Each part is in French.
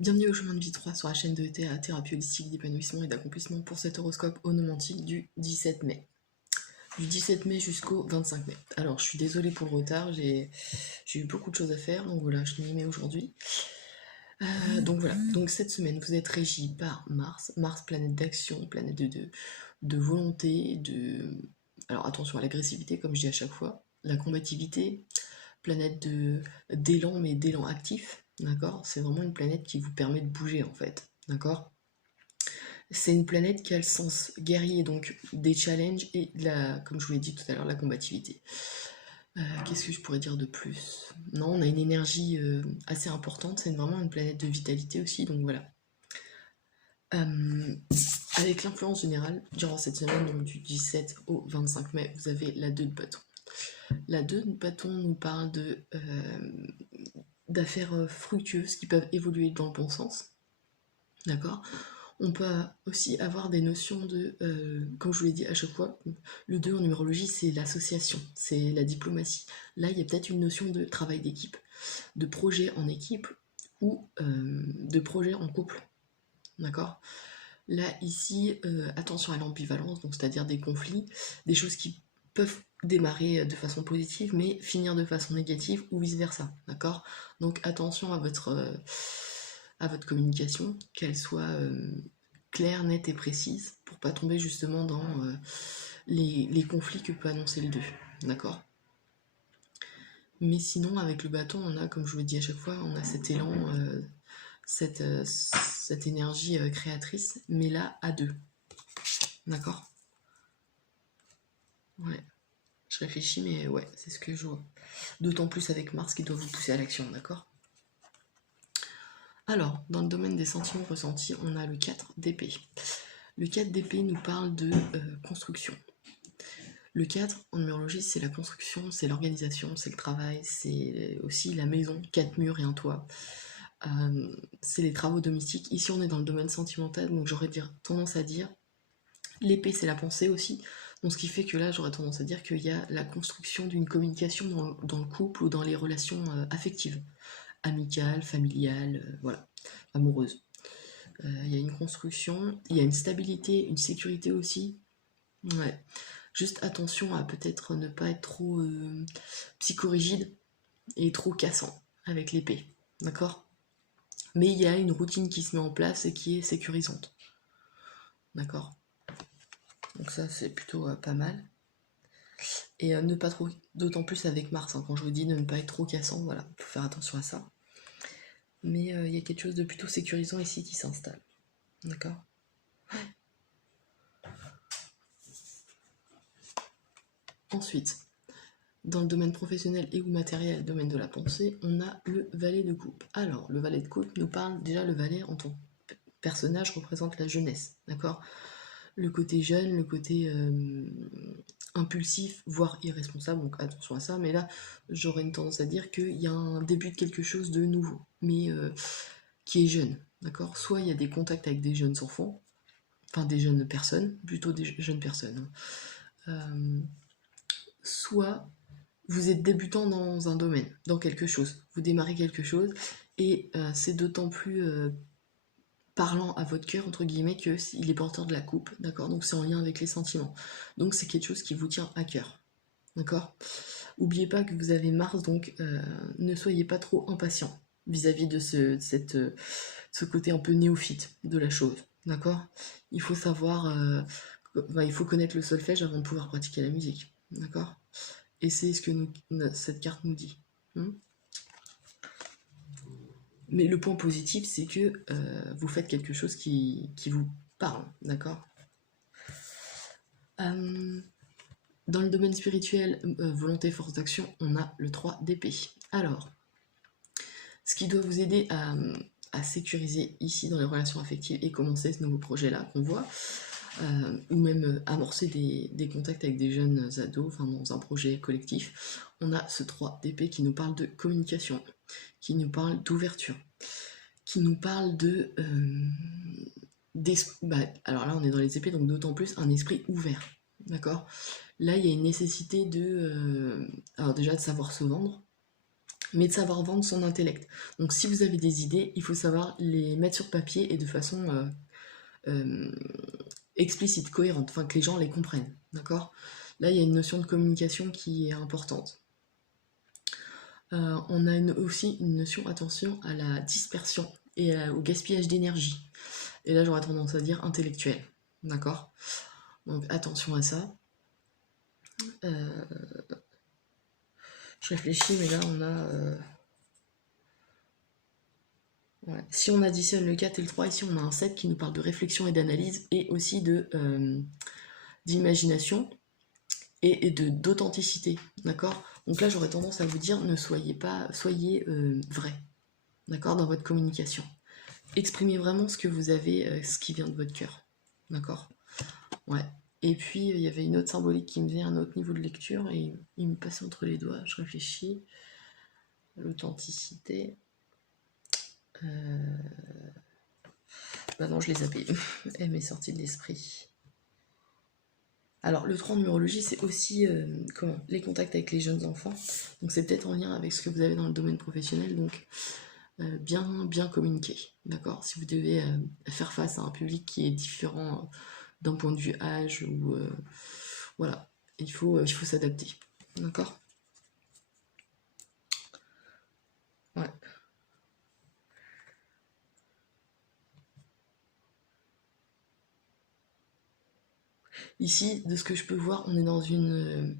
Bienvenue au chemin de vie 3 sur la chaîne de thérapie holistique d'épanouissement et d'accomplissement pour cet horoscope onomantique du 17 mai. Du 17 mai jusqu'au 25 mai. Alors je suis désolée pour le retard, j'ai eu beaucoup de choses à faire, donc voilà, je m'y mets aujourd'hui. Donc voilà, donc cette semaine vous êtes régi par Mars, Mars planète d'action, planète de volonté, alors attention à l'agressivité comme je dis à chaque fois, la combativité, planète d'élan mais d'élan actif, d'accord. C'est vraiment une planète qui vous permet de bouger en fait, d'accord. C'est une planète qui a le sens guerrier, donc des challenges et comme je vous l'ai dit tout à l'heure, la combativité. Qu'est-ce que je pourrais dire de plus? Non, on a une énergie assez importante, c'est vraiment une planète de vitalité aussi, donc voilà. Euh, avec l'influence générale, durant cette semaine, donc du 17 au 25 mai, vous avez la 2 de bâton. La 2 de bâton nous parle d'affaires fructueuses qui peuvent évoluer dans le bon sens, d'accord. On peut aussi avoir des notions comme je vous l'ai dit à chaque fois, le 2 en numérologie c'est l'association, c'est la diplomatie. Là il y a peut-être une notion de travail d'équipe, de projet en équipe ou de projet en couple, d'accord. Là ici, attention à l'ambivalence, donc c'est-à-dire des conflits, des choses qui peuvent démarrer de façon positive mais finir de façon négative ou vice-versa, d'accord. Donc attention à votre communication, qu'elle soit claire, nette et précise, pour pas tomber justement dans les conflits que peut annoncer le 2, d'accord. Mais sinon, avec le bâton, on a, comme je vous l'ai dit à chaque fois, on a cet élan, cette énergie créatrice, mais là, à deux, d'accord. Ouais, je réfléchis, mais ouais, c'est ce que je vois. D'autant plus avec Mars qui doit vous pousser à l'action, d'accord. Alors, dans le domaine des sentiments ressentis, on a le 4 d'épée. Le 4 d'épée nous parle de construction. Le 4 en numérologie, c'est la construction, c'est l'organisation, c'est le travail, c'est aussi la maison, 4 murs et un toit. C'est les travaux domestiques. Ici, on est dans le domaine sentimental, donc j'aurais tendance à dire l'épée, c'est la pensée aussi. Donc, ce qui fait que là, j'aurais tendance à dire qu'il y a la construction d'une communication dans le couple ou dans les relations affectives, amicales, familiales, voilà, amoureuses. Il y a une construction, il y a une stabilité, une sécurité aussi. Ouais. Juste attention à peut-être ne pas être trop psychorigide et trop cassant avec l'épée, d'accord. Mais il y a une routine qui se met en place et qui est sécurisante, d'accord. Donc ça c'est plutôt pas mal. Et ne pas trop, d'autant plus avec Mars, hein, quand je vous dis de ne pas être trop cassant, voilà, faut faire attention à ça. Mais il y a quelque chose de plutôt sécurisant ici qui s'installe, d'accord. Ensuite, dans le domaine professionnel et ou matériel, domaine de la pensée, on a le valet de coupe. Alors, le valet de coupe nous parle, déjà le valet en tant que personnage représente la jeunesse, d'accord. Le côté jeune, le côté impulsif, voire irresponsable, donc attention à ça, mais là, j'aurais une tendance à dire qu'il y a un début de quelque chose de nouveau, mais qui est jeune, d'accord. Soit il y a des contacts avec des jeunes enfants, enfin des jeunes personnes, plutôt des jeunes personnes, soit vous êtes débutant dans un domaine, dans quelque chose, vous démarrez quelque chose, et c'est d'autant plus parlant à votre cœur, entre guillemets, qu'il est porteur de la coupe, d'accord. Donc c'est en lien avec les sentiments. Donc c'est quelque chose qui vous tient à cœur, d'accord. N'oubliez pas que vous avez Mars, donc ne soyez pas trop impatient vis-à-vis de ce côté un peu néophyte de la chose, d'accord. Il faut savoir, il faut connaître le solfège avant de pouvoir pratiquer la musique, d'accord. Et c'est ce que cette carte nous dit. Mais le point positif, c'est que vous faites quelque chose qui vous parle, d'accord. Dans le domaine spirituel, volonté, force d'action, on a le 3 d'épée. Alors, ce qui doit vous aider à sécuriser ici dans les relations affectives et commencer ce nouveau projet-là qu'on voit, ou même amorcer des contacts avec des jeunes ados, enfin dans un projet collectif, on a ce 3 d'épée qui nous parle de communication, qui nous parle d'ouverture, qui nous parle alors là on est dans les épées, donc d'autant plus un esprit ouvert, d'accord. Là il y a une nécessité alors déjà de savoir se vendre, mais de savoir vendre son intellect. Donc si vous avez des idées, il faut savoir les mettre sur papier et de façon explicite, cohérente, enfin que les gens les comprennent, d'accord? Là, il y a une notion de communication qui est importante. On a aussi une notion, attention, à la dispersion et au gaspillage d'énergie. Et là, j'aurais tendance à dire intellectuel, d'accord? Donc attention à ça. Je réfléchis, mais là, on a... Ouais. Si on additionne le 4 et le 3, ici on a un 7 qui nous parle de réflexion et d'analyse et aussi d'imagination et d'authenticité, d'accord? Donc là j'aurais tendance à vous dire ne soyez pas, soyez vrai, d'accord, dans votre communication. Exprimez vraiment ce que vous avez, ce qui vient de votre cœur, d'accord? Ouais. Et puis il y avait une autre symbolique qui me vient à un autre niveau de lecture et il me passait entre les doigts, je réfléchis. L'authenticité. Bah non, je l'ai zappé. Elle m'est sortie de l'esprit. Alors, le 3 en numérologie, c'est aussi les contacts avec les jeunes enfants. Donc, c'est peut-être en lien avec ce que vous avez dans le domaine professionnel. Donc, bien communiquer. D'accord? Si vous devez faire face à un public qui est différent d'un point de vue âge ou. Voilà. Il faut s'adapter. D'accord? Ouais. Ici, de ce que je peux voir, on est dans une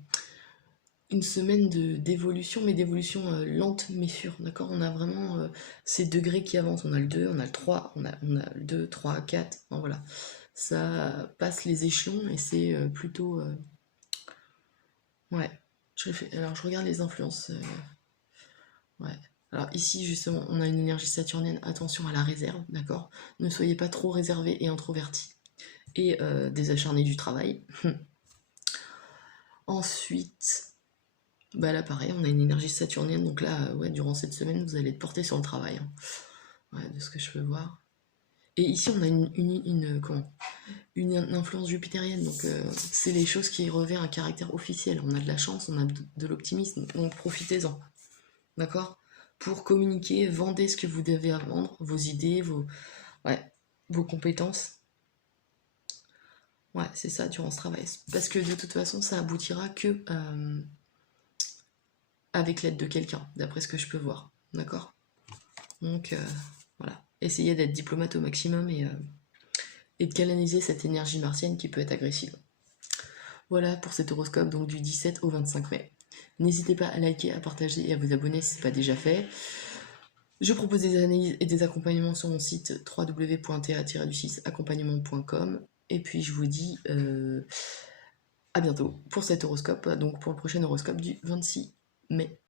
semaine d'évolution, mais d'évolution lente mais sûre, d'accord? On a vraiment ces degrés qui avancent. On a le 2, on a le 3, on a le 2, 3, 4, enfin, voilà. Ça passe les échelons et c'est plutôt... Ouais. Alors je regarde les influences. Ouais. Alors ici, justement, on a une énergie saturnienne. Attention à la réserve, d'accord? Ne soyez pas trop réservé et introverti. Et désacharné du travail. Ensuite... Bah là pareil, on a une énergie saturnienne, donc là, ouais, durant cette semaine, vous allez être porté sur le travail, hein. Ouais, de ce que je peux voir. Et ici, on a une influence jupitérienne, donc c'est les choses qui revêtent un caractère officiel. On a de la chance, on a de l'optimisme, donc profitez-en, d'accord? Pour communiquer, vendez ce que vous devez à vendre, vos idées, ouais, vos compétences. Ouais, c'est ça, durant ce travail. Parce que de toute façon, ça aboutira que avec l'aide de quelqu'un, d'après ce que je peux voir, d'accord? Donc voilà, essayez d'être diplomate au maximum et de canaliser cette énergie martienne qui peut être agressive. Voilà pour cet horoscope donc du 17 au 25 mai. N'hésitez pas à liker, à partager et à vous abonner si ce n'est pas déjà fait. Je propose des analyses et des accompagnements sur mon site www.ta-accompagnement.com et puis je vous dis à bientôt pour cet horoscope, donc pour le prochain horoscope du 26 mai.